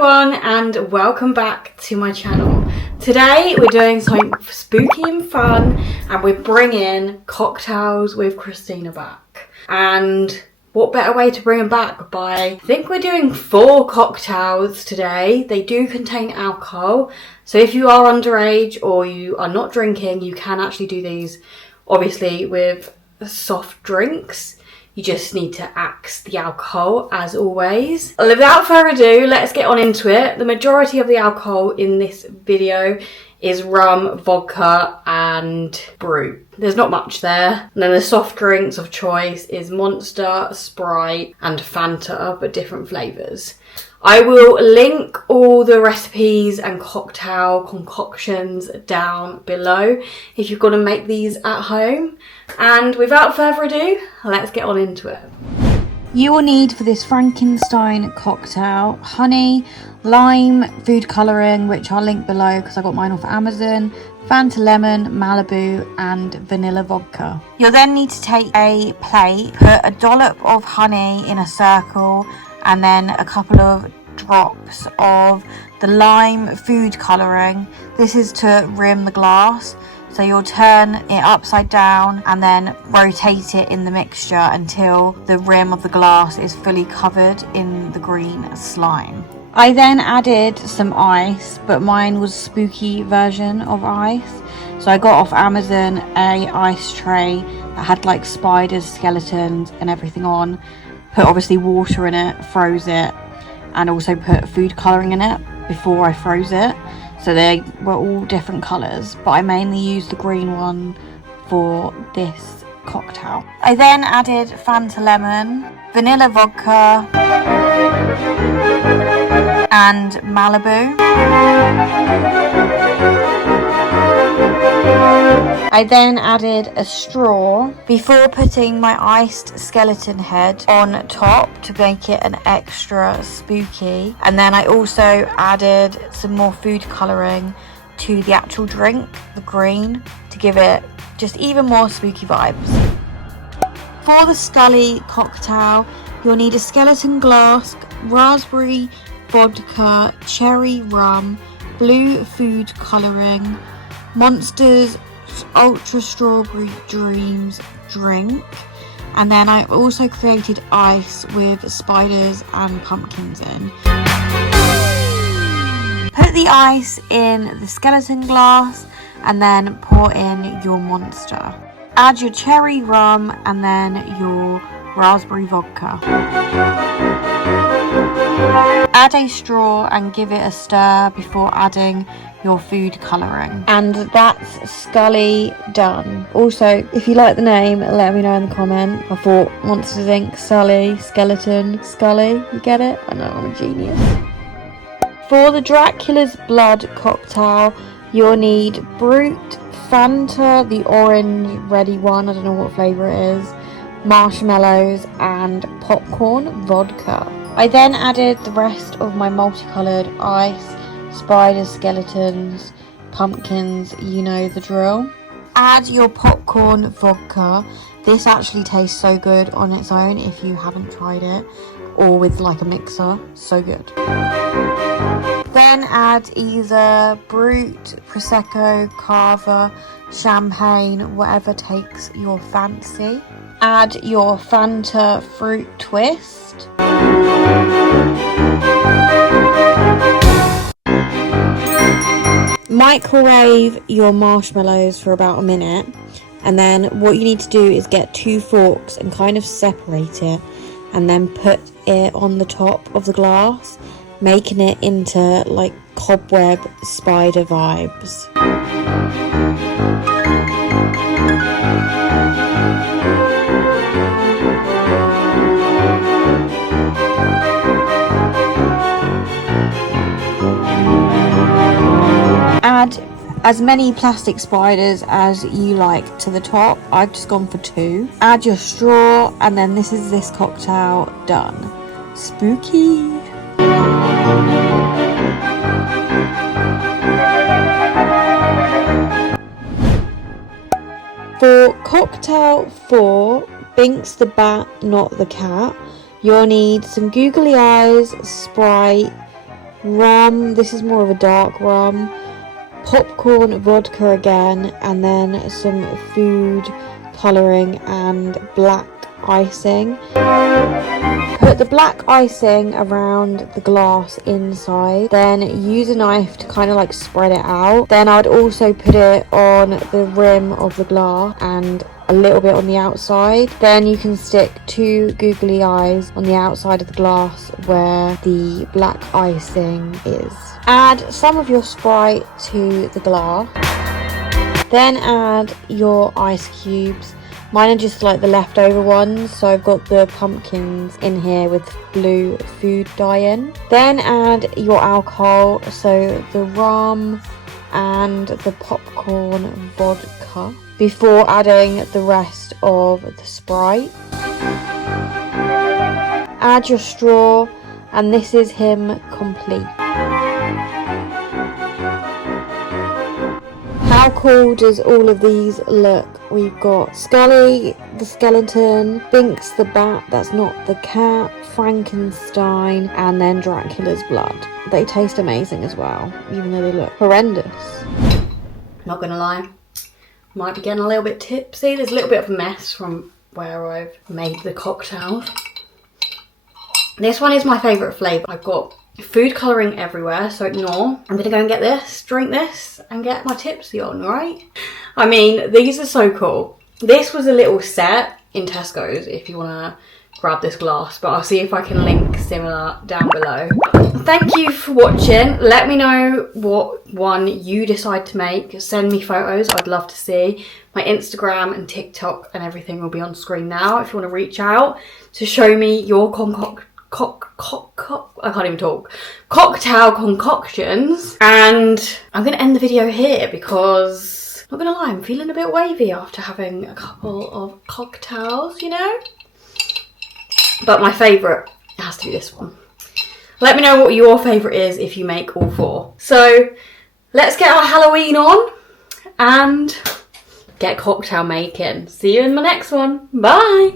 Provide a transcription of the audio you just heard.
everyone and welcome back to my channel. Today we're doing something spooky and fun and we're bringing cocktails with Christina back. And what better way to bring them back by, I think we're doing 4 cocktails today. They do contain alcohol, so if you are underage or you are not drinking, you can actually do these obviously with soft drinks. You just need to axe the alcohol as always. Without further ado, let's get on into it. The majority of the alcohol in this video is rum, vodka and Brut. There's not much there. And then the soft drinks of choice is Monster, Sprite and Fanta, but different flavours. I will link all the recipes and cocktail concoctions down below if you've got to make these at home. And without further ado, let's get on into it. You will need for this Frankenstein cocktail honey, lime, food colouring, which I'll link below because I got mine off Amazon, Fanta lemon, Malibu and vanilla vodka. You'll then need to take a plate, put a dollop of honey in a circle and then a couple of drops of the lime food colouring. This is to rim the glass. So you'll turn it upside down and then rotate it in the mixture until the rim of the glass is fully covered in the green slime. I then added some ice, but mine was a spooky version of ice. So I got off Amazon a ice tray that had like spiders, skeletons and everything on. Put obviously water in it, froze it, and also put food colouring in it before I froze it. So they were all different colours, but I mainly used the green one for this cocktail. I then added Fanta lemon, vanilla vodka and Malibu. I then added a straw before putting my iced skeleton head on top to make it an extra spooky. And then I also added some more food colouring to the actual drink, the green, to give it just even more spooky vibes. For the Skully cocktail, you'll need a skeleton glass, raspberry vodka, cherry rum, blue food colouring, Monster's Ultra Strawberry Dreams drink, and then I also created ice with spiders and pumpkins in. Put the ice in the skeleton glass and then pour in your Monster. Add your cherry rum and then your raspberry vodka. Add a straw and give it a stir before adding your food colouring. And that's Skully done. Also, if you like the name, let me know in the comment. I thought Monsters Inc, Sully, Skeleton, Skully. You get it? I know, I'm a genius. For the Dracula's Blood cocktail, you'll need Brut, Fanta, the orange ready one, I don't know what flavour it is, Marshmallows and popcorn vodka. I then added the rest of my multicoloured ice, spiders, skeletons, pumpkins, you know the drill. Add your popcorn vodka. This actually tastes so good on its own if you haven't tried it, or with like a mixer, so good. Then add either Brut, Prosecco, Cava, champagne, whatever takes your fancy. Add your Fanta fruit twist. Microwave your marshmallows for about a minute, and then what you need to do is get 2 forks and kind of separate it and then put it on the top of the glass, making it into like cobweb spider vibes. Add as many plastic spiders as you like to the top. I've just gone for 2. Add your straw and then this is this cocktail done. Spooky. For cocktail 4, Binx The Bat, Not The Cat, you'll need some googly eyes, Sprite, rum, this is more of a dark rum, popcorn, vodka again, and then some food colouring and black icing. Put the black icing around the glass inside, then use a knife to kind of like spread it out. Then I'd also put it on the rim of the glass and a little bit on the outside. Then you can stick 2 googly eyes on the outside of the glass where the black icing is. Add some of your Sprite to the glass. Then add your ice cubes. Mine are just like the leftover ones, so I've got the pumpkins in here with blue food dye in. Then add your alcohol, so the rum and the popcorn vodka, before adding the rest of the Sprite. Add your straw, and this is him complete. How cool does all of these look? We've got Skully, the Skellington, Binx The Bat, that's not the cat, Frankenstein, and then Dracula's blood. They taste amazing as well, even though they look horrendous. Not gonna lie, might be getting a little bit tipsy. There's a little bit of a mess from where I've made the cocktail. This one is my favourite flavour. I've got food colouring everywhere, so ignore. I'm gonna go and get this, drink this, and get my tipsy on, right? I mean, these are so cool. This was a little set in Tesco's if you wanna grab this glass, but I'll see if I can link similar down below. Thank you for watching. Let me know what one you decide to make. Send me photos, I'd love to see. My Instagram and TikTok and everything will be on screen now if you wanna reach out to show me your I can't even talk. Cocktail concoctions. And I'm gonna end the video here because, not gonna lie, I'm feeling a bit wavy after having a couple of cocktails, you know? But my favourite has to be this one. Let me know what your favourite is if you make all 4. So let's get our Halloween on and get cocktail making. See you in the next one. Bye.